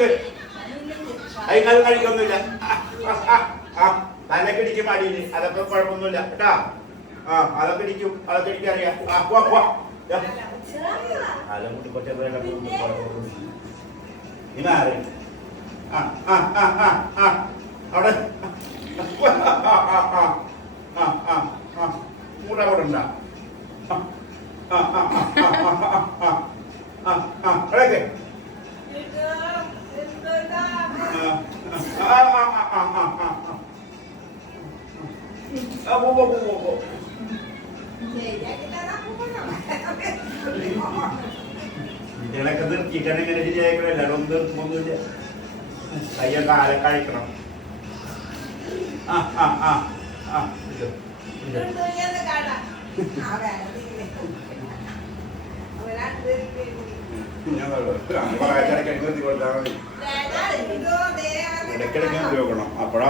വെക്ക്. കൈകാലം കഴിക്കൊന്നുമില്ല. തലക്ക് ഇടിക്കും അടിയില്. അതൊക്കെ കുഴപ്പമൊന്നുമില്ല കേട്ടാ. അതൊക്കെ ഇടിക്കും. അതൊക്കെ ഇടിക്കാൻ അറിയാം. അലമുട്ടി കൊച്ചെ നീ മാറി. അവിടെ മൂടണ്ട. അവിടേക്ക് ഇതിനൊക്കെ നിർത്തിയിട്ടാണ് ഇങ്ങനെ ശരിയായിക്കണം. എല്ലാവരും ഒന്നും നിർത്തുമൊന്നുമില്ല. കയ്യൊക്കെ ആലക്കഴിക്കണം. ഇടയ്ക്കിടയ്ക്ക് നിർത്തി കൊടുത്താൽ മതി. ഇടയ്ക്കിടയ്ക്ക് നിർത്തി നോക്കണം. അപ്പോഴാ